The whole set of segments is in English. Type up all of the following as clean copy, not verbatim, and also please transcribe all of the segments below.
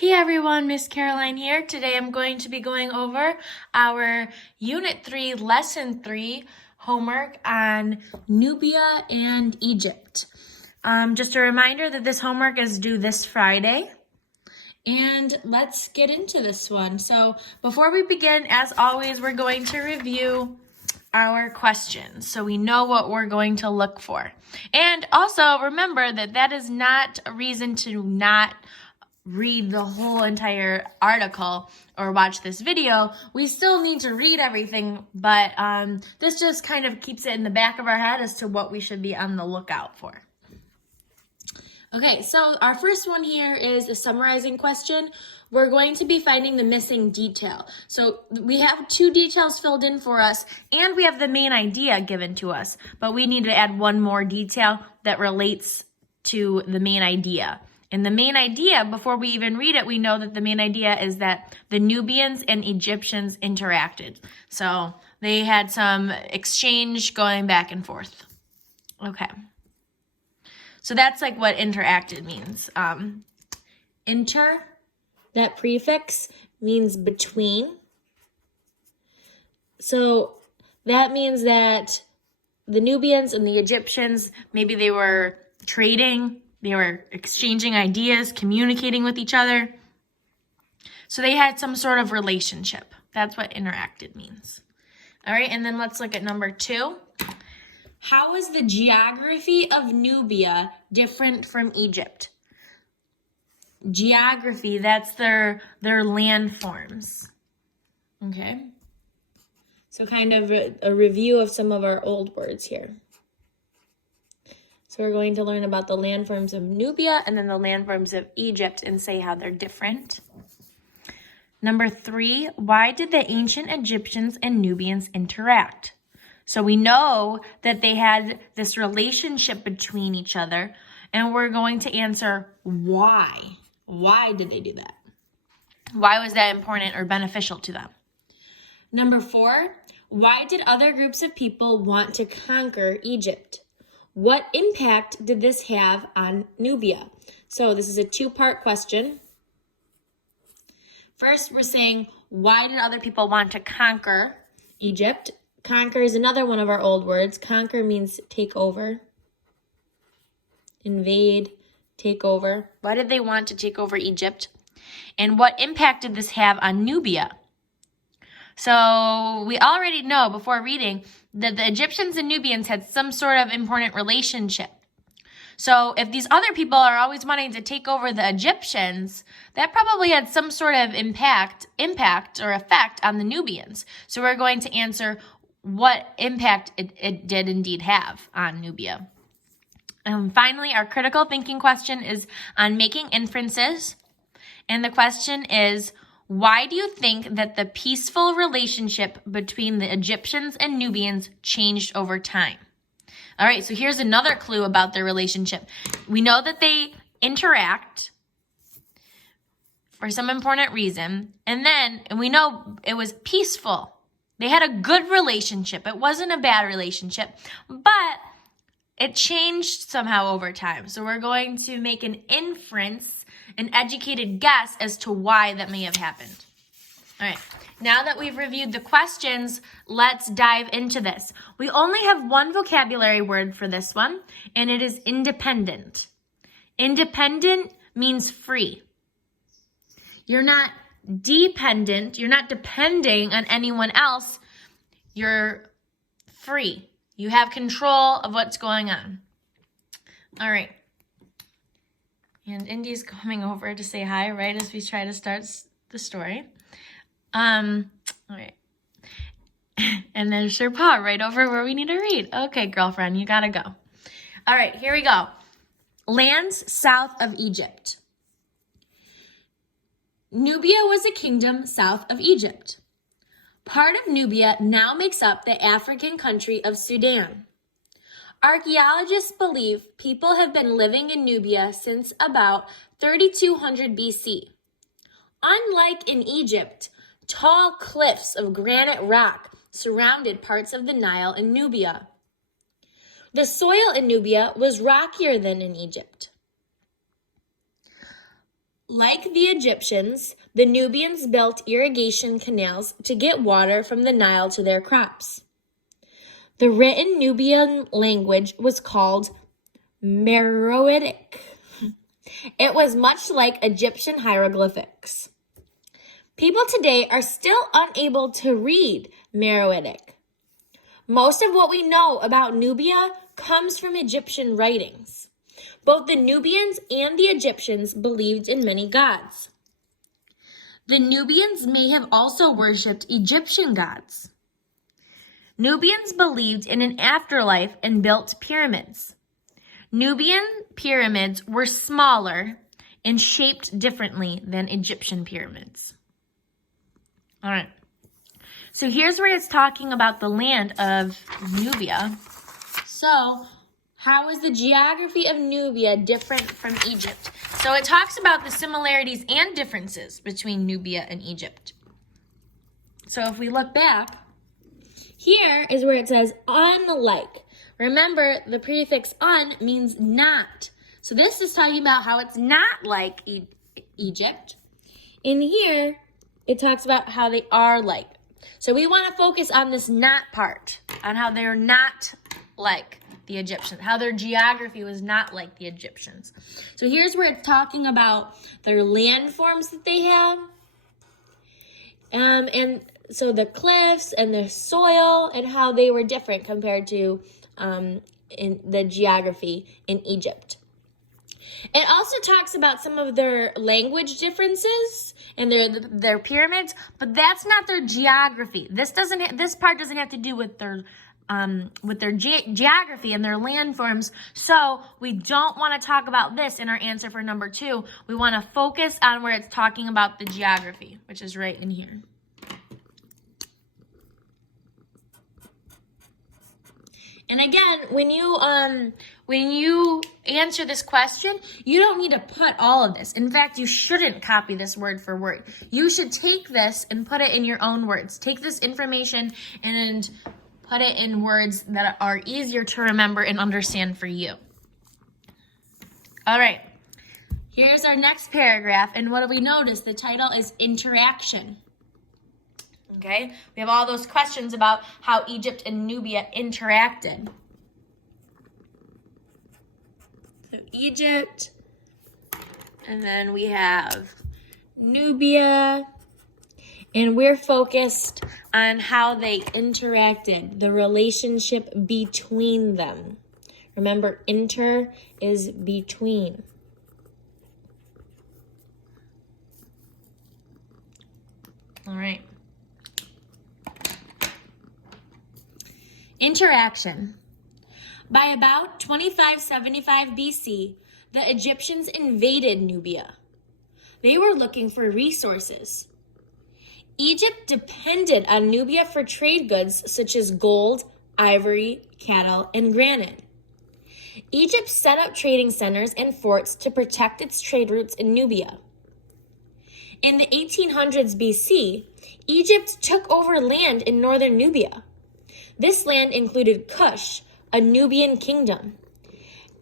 Hey everyone, Miss Caroline here. Today I'm going to be going over our Unit 3, Lesson 3 homework on Nubia and Egypt. Just a reminder that this homework is due this Friday. And let's get into this one. So before we begin, as always, we're going to review our questions so we know what we're going to look for. And also remember that that is not a reason to not read the whole entire article or watch this video. We still need to read everything, but this just kind of keeps it in the back of our head as to what we should be on the lookout for. Okay, so our first one here is a summarizing question. We're going to be finding the missing detail. So we have 2 details filled in for us, and we have the main idea given to us, but we need to add one more detail that relates to the main idea. And the main idea, before we even read it, we know that the main idea is that the Nubians and Egyptians interacted. So they had some exchange going back and forth. Okay. So that's like what interacted means. Inter, that prefix, means between. So that means that the Nubians and the Egyptians, maybe they were trading, they were exchanging ideas, communicating with each other. So they had some sort of relationship. That's what interacted means. All right, and then let's look at number 2. How is the geography of Nubia different from Egypt? Geography, that's their landforms. Okay. So kind of a review of some of our old words here. So we're going to learn about the landforms of Nubia and then the landforms of Egypt and say how they're different. Number 3, why did the ancient Egyptians and Nubians interact? So we know that they had this relationship between each other, and we're going to answer why. Why did they do that? Why was that important or beneficial to them? Number 4, why did other groups of people want to conquer Egypt? What impact did this have on Nubia? So this is a 2-part question. First, we're saying, why did other people want to conquer Egypt? Conquer is another one of our old words. Conquer means take over. Invade, take over. Why did they want to take over Egypt? And what impact did this have on Nubia? So we already know before reading that the Egyptians and Nubians had some sort of important relationship. So if these other people are always wanting to take over the Egyptians, that probably had some sort of impact or effect on the Nubians. So we're going to answer what impact it did indeed have on Nubia. And finally, our critical thinking question is on making inferences. And the question is, why do you think that the peaceful relationship between the Egyptians and Nubians changed over time? All right, so here's another clue about their relationship. We know that they interact for some important reason, and we know it was peaceful. They had a good relationship. It wasn't a bad relationship, but it changed somehow over time. So we're going to make an inference, an educated guess as to why that may have happened. All right, now that we've reviewed the questions, let's dive into this. We only have one vocabulary word for this one, and it is independent. Independent means free. You're not dependent. You're not depending on anyone else. You're free. You have control of what's going on. All right. And Indy's coming over to say hi right as we try to start the story. All right. And there's her paw right over where we need to read. Okay, girlfriend, you gotta go. All right, here we go. Lands south of Egypt. Nubia was a kingdom south of Egypt. Part of Nubia now makes up the African country of Sudan. Archaeologists believe people have been living in Nubia since about 3200 BC. Unlike in Egypt, tall cliffs of granite rock surrounded parts of the Nile in Nubia. The soil in Nubia was rockier than in Egypt. Like the Egyptians, the Nubians built irrigation canals to get water from the Nile to their crops. The written Nubian language was called Meroitic. It was much like Egyptian hieroglyphics. People today are still unable to read Meroitic. Most of what we know about Nubia comes from Egyptian writings. Both the Nubians and the Egyptians believed in many gods. The Nubians may have also worshipped Egyptian gods. Nubians believed in an afterlife and built pyramids. Nubian pyramids were smaller and shaped differently than Egyptian pyramids. All right. So here's where it's talking about the land of Nubia. So, how is the geography of Nubia different from Egypt? So it talks about the similarities and differences between Nubia and Egypt. So if we look back, here is where it says unlike. Remember, the prefix un means not. So this is talking about how it's not like Egypt. In here, it talks about how they are like. So we want to focus on this not part, on how they're not like the Egyptians, how their geography was not like the Egyptians. So here's where it's talking about their landforms that they have. And so the cliffs and the soil and how they were different compared to in the geography in Egypt. It also talks about some of their language differences and their pyramids, but that's not their geography. This part doesn't have to do with their geography and their landforms. So we don't want to talk about this in our answer for number 2. We want to focus on where it's talking about the geography, which is right in here. And again, when you answer this question, you don't need to put all of this. In fact, you shouldn't copy this word for word. You should take this and put it in your own words. Take this information and put it in words that are easier to remember and understand for you. All right, here's our next paragraph. And what do we notice? The title is Interaction. Okay, we have all those questions about how Egypt and Nubia interacted. So Egypt, and then we have Nubia, and we're focused on how they interacted, the relationship between them. Remember, inter is between. All right. Interaction. By about 2575 BC, the Egyptians invaded Nubia. They were looking for resources. Egypt depended on Nubia for trade goods such as gold, ivory, cattle, and granite. Egypt set up trading centers and forts to protect its trade routes in Nubia. In the 1800s BC, Egypt took over land in northern Nubia. This land included Kush, a Nubian kingdom.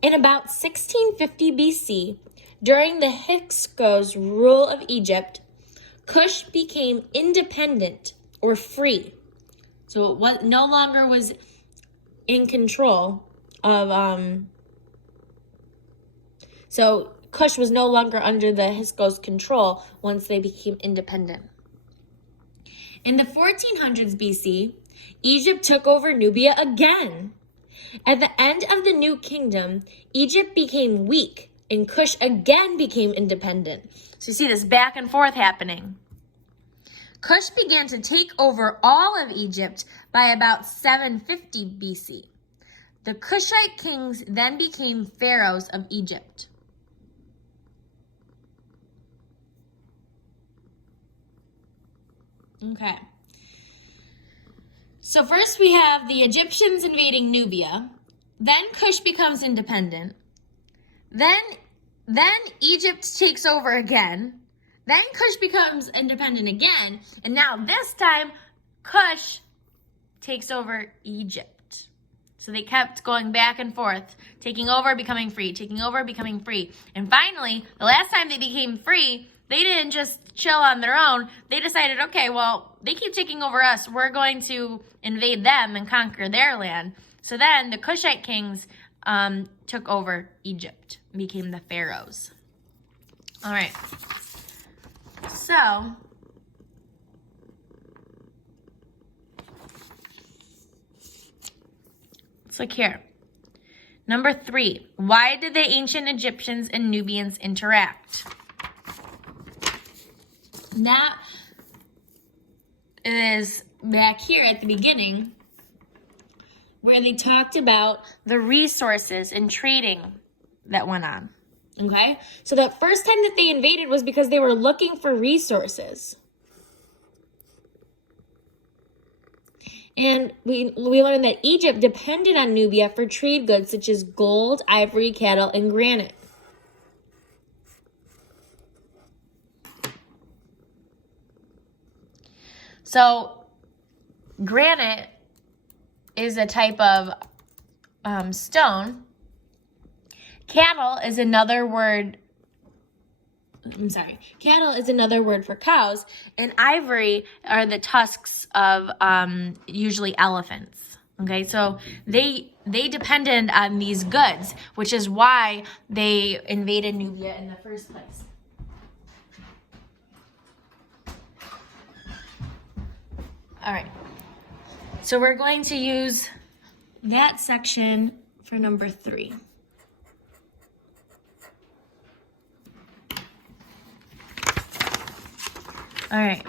In about 1650 BC, during the Hyksos rule of Egypt, Kush became independent or free. So it no longer was in control of, so Kush was no longer under the Hyksos control once they became independent. In the 1400s BC, Egypt took over Nubia again. At the end of the new kingdom, Egypt became weak and Kush again became independent. So you see this back and forth happening. Kush began to take over all of Egypt by about 750 BC. The Kushite kings then became pharaohs of Egypt. Okay. So first we have the Egyptians invading Nubia. Then Kush becomes independent. Then Egypt takes over again. Then Kush becomes independent again. And now this time, Kush takes over Egypt. So So they kept going back and forth, taking over, becoming free, taking over, becoming free. And finally, the last time they became free, they didn't just chill on their own. They decided, okay, well, they keep taking over us. We're going to invade them and conquer their land. So then the Cushite kings took over Egypt, became the pharaohs. All right. So let's look here. Number 3, why did the ancient Egyptians and Nubians interact? That is back here at the beginning where they talked about the resources and trading that went on. Okay? So the first time that they invaded was because they were looking for resources. And we learned that Egypt depended on Nubia for trade goods such as gold, ivory, cattle, and granite. So granite is a type of stone. Cattle is another word for cows, and ivory are the tusks of usually elephants. Okay, so they depended on these goods, which is why they invaded Nubia in the first place. All right, so we're going to use that section for number 3. All right.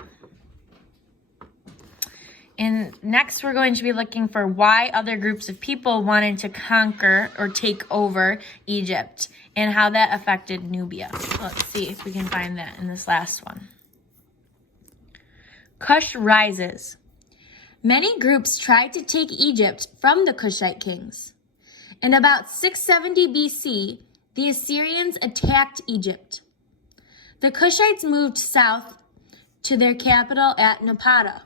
And next we're going to be looking for why other groups of people wanted to conquer or take over Egypt and how that affected Nubia. Let's see if we can find that in this last one. Cush rises. Many groups tried to take Egypt from the Cushite kings. In about 670 BC, the Assyrians attacked Egypt. The Cushites moved south to their capital at Napata.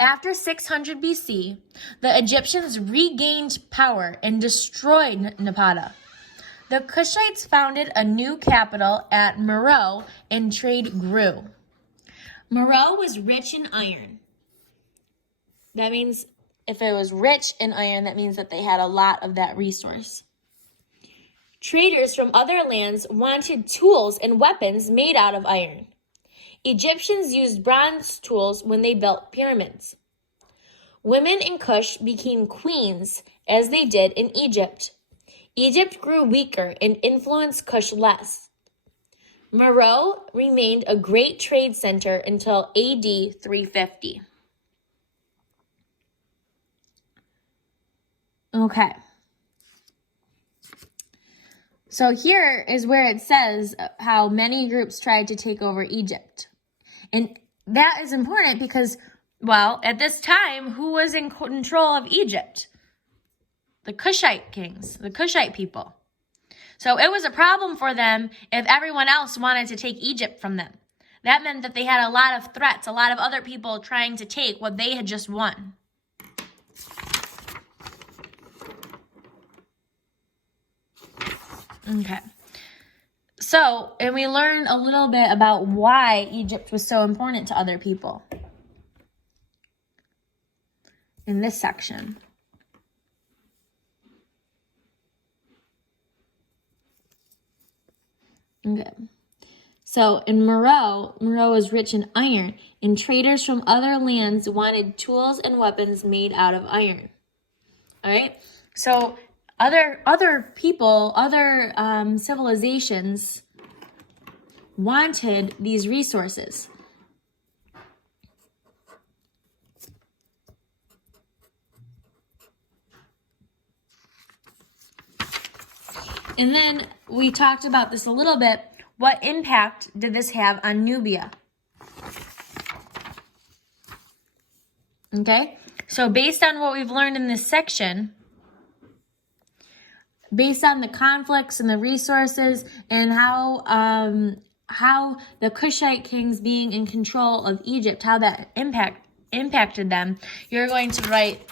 After 600 BC, the Egyptians regained power and destroyed Napata. The Cushites founded a new capital at Meroe and trade grew. Meroe was rich in iron. That means if it was rich in iron, that means that they had a lot of that resource. Traders from other lands wanted tools and weapons made out of iron. Egyptians used bronze tools when they built pyramids. Women in Cush became queens as they did in Egypt. Egypt grew weaker and influenced Cush less. Meroe remained a great trade center until AD 350. Okay. So here is where it says how many groups tried to take over Egypt. And that is important because, well, at this time, who was in control of Egypt? The Cushite kings, the Cushite people. So it was a problem for them if everyone else wanted to take Egypt from them. That meant that they had a lot of threats, a lot of other people trying to take what they had just won. Okay. So, and we learned a little bit about why Egypt was so important to other people in this section. Okay. So in Meroe is rich in iron, and traders from other lands wanted tools and weapons made out of iron. All right. So other people, other civilizations wanted these resources. And then we talked about this a little bit. What impact did this have on Nubia? Okay, so based on what we've learned in this section, based on the conflicts and the resources and how the Cushite kings being in control of Egypt, how that impacted them, you're going to write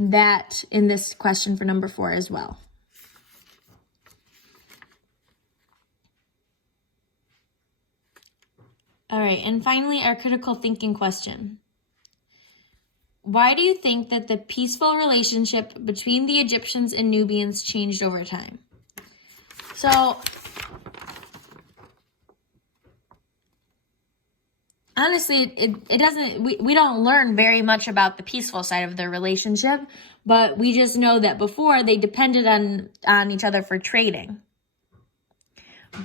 that in this question for number 4 as well. All right, and finally, our critical thinking question. Why do you think that the peaceful relationship between the Egyptians and Nubians changed over time? So, honestly, it doesn't, we don't learn very much about the peaceful side of their relationship, but we just know that before they depended on each other for trading.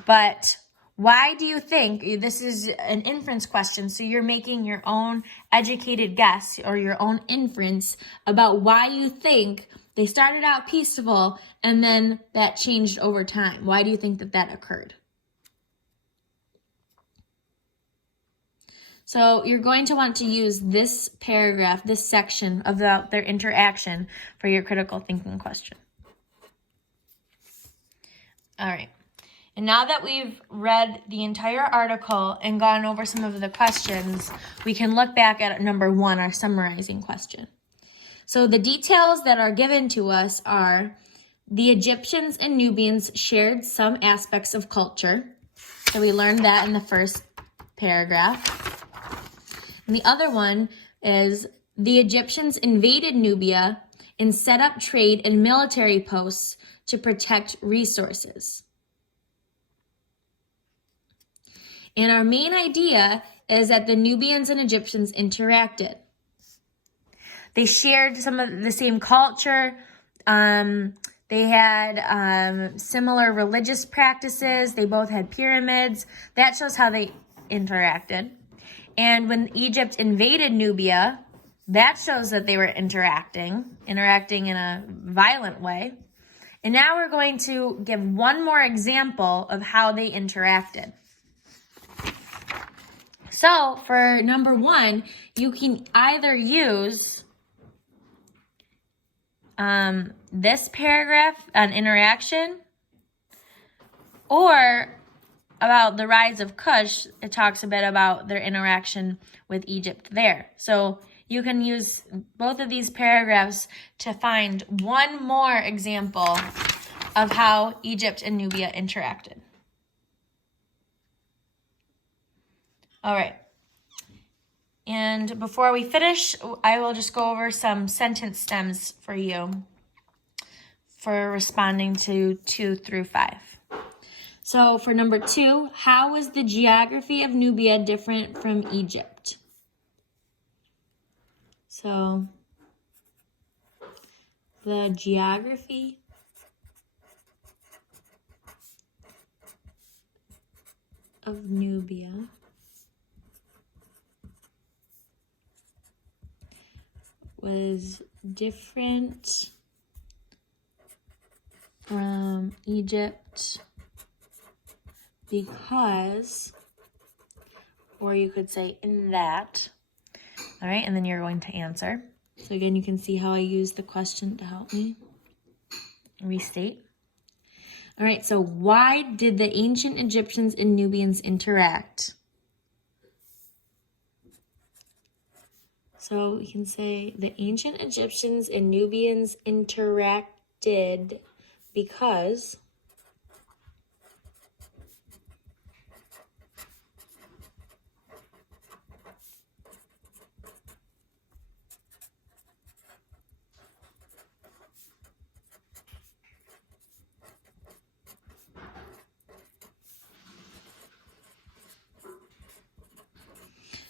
But why do you think, this is an inference question, so you're making your own educated guess or your own inference about why you think they started out peaceful and then that changed over time. Why do you think that that occurred? So you're going to want to use this paragraph, this section about their interaction for your critical thinking question. All right. And now that we've read the entire article and gone over some of the questions, we can look back at number 1, our summarizing question. So the details that are given to us are the Egyptians and Nubians shared some aspects of culture. So we learned that in the first paragraph. And the other one is the Egyptians invaded Nubia and set up trade and military posts to protect resources. And our main idea is that the Nubians and Egyptians interacted. They shared some of the same culture. They had similar religious practices. They both had pyramids. That shows how they interacted. And when Egypt invaded Nubia, that shows that they were interacting in a violent way. And now we're going to give one more example of how they interacted. So for number 1, you can either use this paragraph on interaction, or about the rise of Kush, it talks a bit about their interaction with Egypt there. So you can use both of these paragraphs to find one more example of how Egypt and Nubia interacted. All right. And before we finish, I will just go over some sentence stems for you for responding to 2 through 5. So for number 2, how was the geography of Nubia different from Egypt? So the geography of Nubia was different from Egypt because, or you could say in that, all right, and then you're going to answer. So again, you can see how I use the question to help me restate. All right, so why did the ancient Egyptians and Nubians interact? So we can say the ancient Egyptians and Nubians interacted because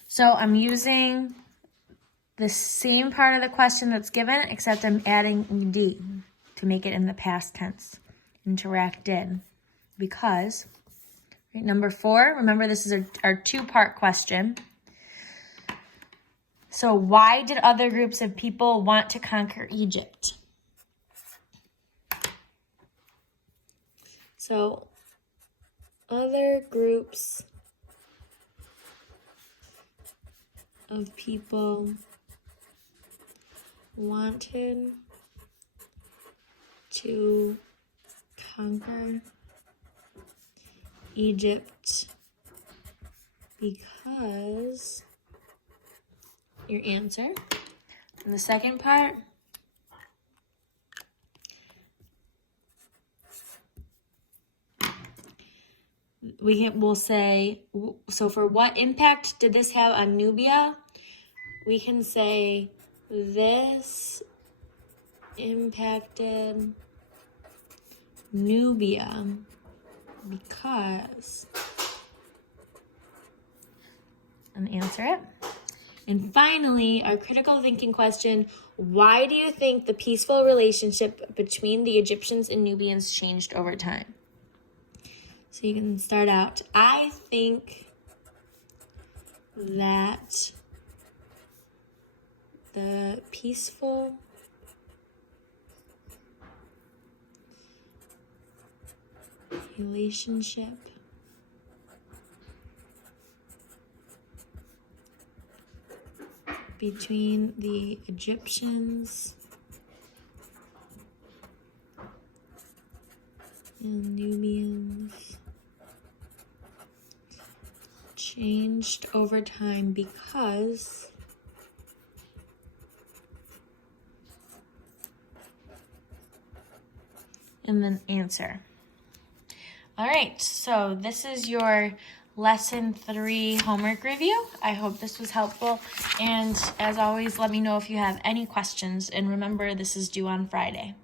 so I'm using the same part of the question that's given, except I'm adding ed to make it in the past tense. Interacted. Because, right, number 4, remember this is our 2-part question. So why did other groups of people want to conquer Egypt? So other groups of people wanted to conquer Egypt because your answer. And the second part, we'll say, so for what impact did this have on Nubia? We can say this impacted Nubia because, and answer it. And finally, our critical thinking question, why do you think the peaceful relationship between the Egyptians and Nubians changed over time? So you can start out, I think that the peaceful relationship between the Egyptians and Nubians changed over time because and then answer. All right, so this is your Lesson 3 homework review. I hope this was helpful. And as always, let me know if you have any questions. And remember, this is due on Friday.